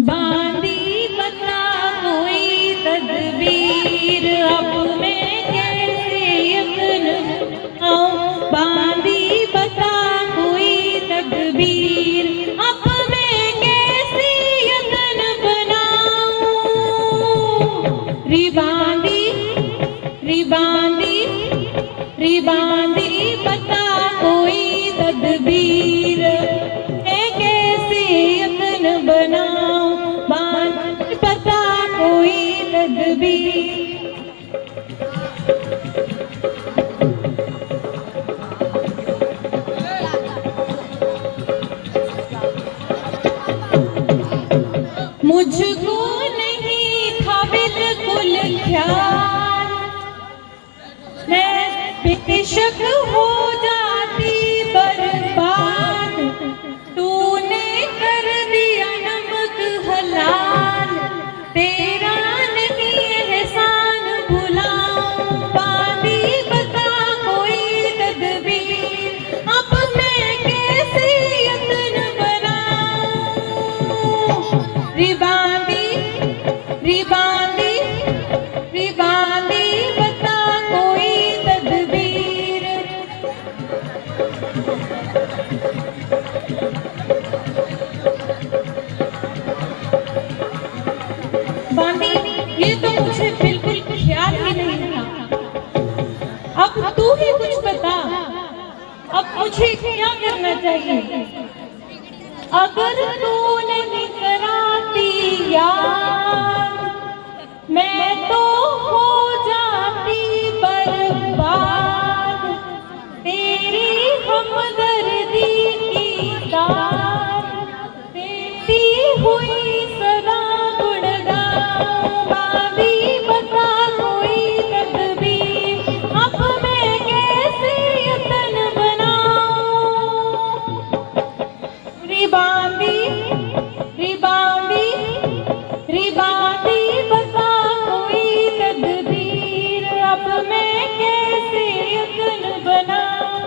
बांधी बता कोई तदबीर, अब मैं कैसे यत्न बनाऊं। बांधी बता कोई तदबीर, अब मैं कैसे यत्न बनाऊं। रिबांधी रिबांधी रिबांधी बता कोई तदबीर, मैं कैसे यत्न बनाऊं। बांधी बता कोई तदबीर। मुझको नहीं था बिल्कुल ख्याल, मैं बेशक हो जाती बर्बाद। तूने कर दिया नमक हलाल, तेरा नहीं एहसान भुलाऊं। बांधी बता कोई तदबीर, अब मैं कैसे यत्न बनाऊं। रिबांधी रिबांधी रिबांधी बता कोई तदबीर। बांधी, ये तो मुझे बिल्कुल ख्याल ही नहीं था। अब तू ही कुछ बता, अब मुझे क्या करना चाहिए। अगर तू नहीं कराती यार, मैं तो हो जाती बर्बाद। तेरी हमदर्दी की दाद देती हुई सदा गुणगाऊं। बांधी बता कोई तदबीर, अब मैं कैसे यत्न बनाऊं। रिबांधी रिबांधी रिबांधी बता कोई तदबीर, अब मैं कैसे यत्न बनाऊं।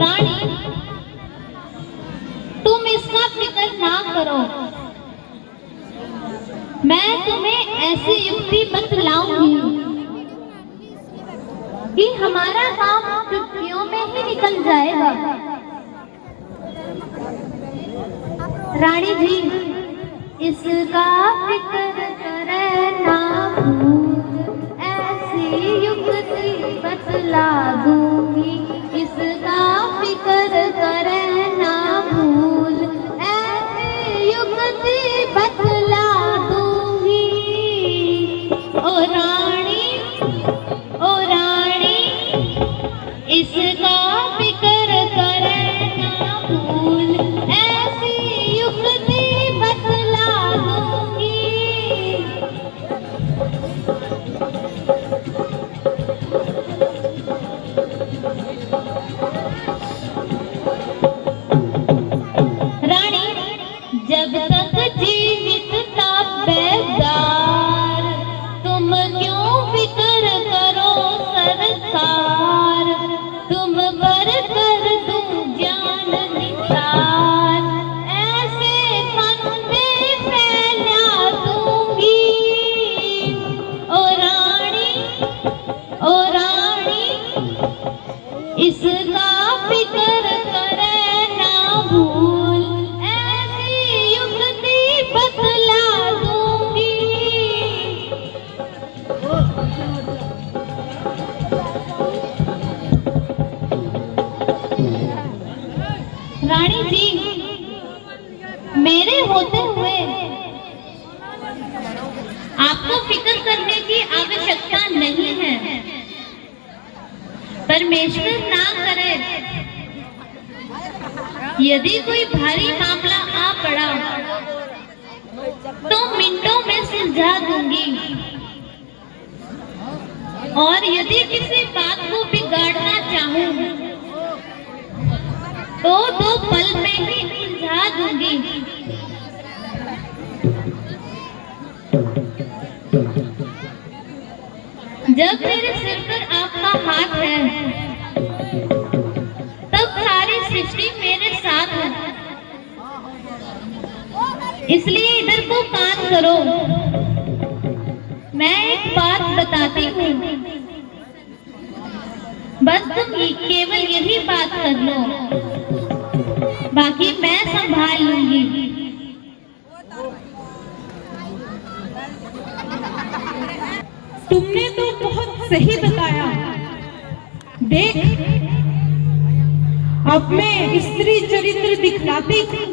रानी, तुम इसका फिक्र ना करो, मैं तुम्हें ऐसी युक्ति बतलाऊंगी कि हमारा काम चुटकियों में ही निकल जाएगा। रानी जी, इसका फिक्र करे ना भूल, ऐसी युक्ति बतला दूंगी। इसका फिक्र करे ना भूल, ऐसी युक्ति बतला दूंगी। ओ रानी, ओ रानी, इसका फिक्र करे ना भूल, ऐसी युक्ति बतला दूंगी। रानी, जब तक जीवित था बेजार, तुम क्यों फिक्र करो सरकार। तुम पर कर दूं ज्ञान निसार, ऐसे फंदे फैला दूंगी। ओ रानी, ओ रानी, इसका फिक्र करे ना भूल, ऐसी युक्ति बतला दूंगी। रानी जी, मेरे होते हुए आपको फिक्र करने की आवश्यकता नहीं है। परमेश्वर ना करे, यदि कोई भारी मामला आ पड़ा तो मिनटों में सुलझा दूंगी, और यदि किसी बात को बिगाड़ना चाहूं तो 2 पल में ही उलझा दूंगी। जब मेरे सिर पर आपका हाथ है इसलिए इधर को कान करो। मैं एक बात बताती हूँ, बस तुम केवल यही बात कर लो, बाकी मैं संभाल लूंगी। तुमने तो बहुत सही बताया। देख, अब मैं स्त्री चरित्र दिखलाती हूँ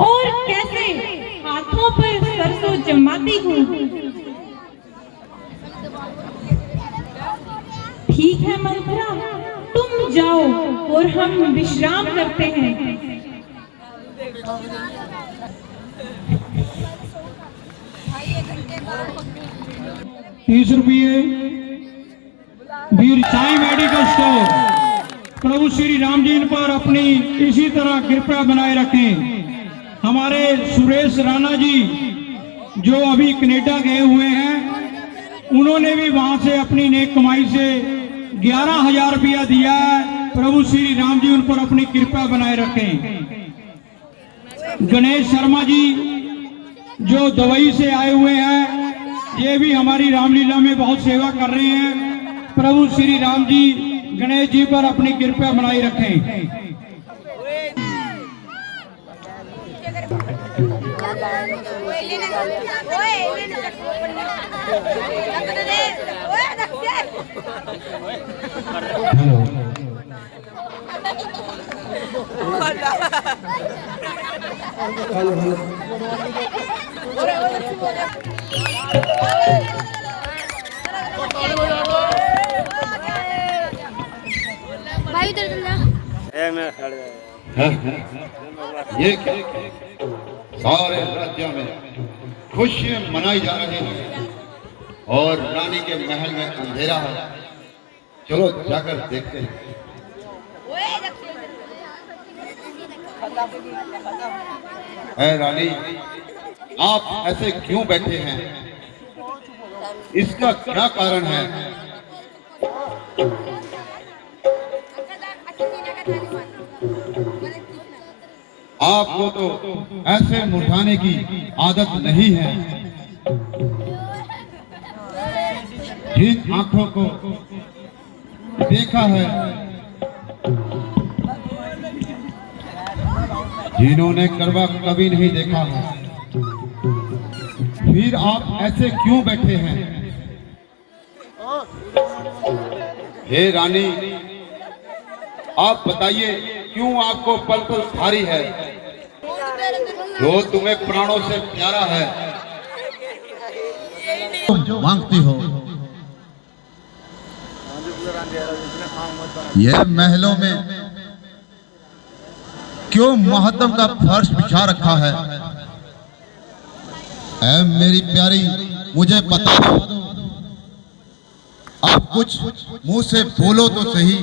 और कैसे हाथों पर सरसों जमाती हूँ। ठीक है मंथरा, तुम जाओ और हम विश्राम करते हैं। 30 रुपये वीर साईं मेडिकल स्टोर। प्रभु श्री राम जी इन पर अपनी इसी तरह कृपा बनाए रखें। हमारे सुरेश राणा जी जो अभी कनाडा गए हुए हैं, उन्होंने भी वहां से अपनी नेक कमाई से 11,000 रुपया दिया है। प्रभु श्री राम जी उन पर अपनी कृपा बनाए रखें। गणेश शर्मा जी जो दुबई से आए हुए हैं, ये भी हमारी रामलीला में बहुत सेवा कर रहे हैं। प्रभु श्री राम जी गणेश जी पर अपनी कृपा बनाए रखें। भाई इधर ये क्या? सारे राज्यों में खुशियां मनाई जा रही हैं और रानी के महल में अंधेरा है। चलो जाकर देखते हैं। ऐ रानी, आप ऐसे क्यों बैठे हैं? इसका क्या कारण है? आपको तो ऐसे मुरझाने की आदत नहीं है। जिन आंखों को देखा है, जिन्होंने करवा कभी नहीं देखा है, फिर आप ऐसे क्यों बैठे हैं? हे रानी, आप बताइए क्यों आपको पल पल भारी है? जो तुम्हें प्राणों से प्यारा है, तुम मांगती हो। यह महलों में क्यों महत्व का फर्श बिछा रखा है? ऐ मेरी प्यारी, मुझे बता दो। आप कुछ मुंह से बोलो तो सही।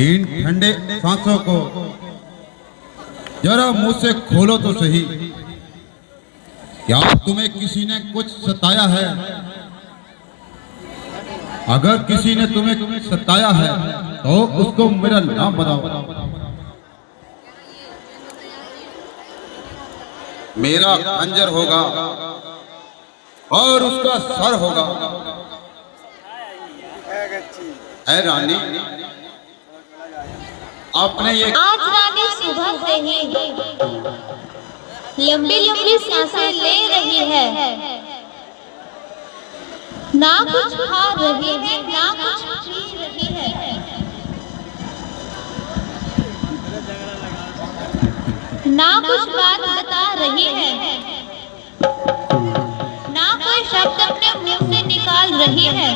इन ठंडे सांसों को जरा मुंह से खोलो तो सही। क्या तुम्हें किसी ने कुछ सताया है? अगर किसी ने तुम्हें सताया है तो उसको मेरा नाम बताओ। मेरा खंजर होगा और उसका सर होगा। ऐ रानी, आपने ये आज रानी सुबह से ही लंबी लंबी सांसें ले रही है, ना कुछ खा रही है, ना कुछ पी रही है, ना कुछ बात बता रही है, ना कोई शब्द अपने मुंह से निकाल रही है।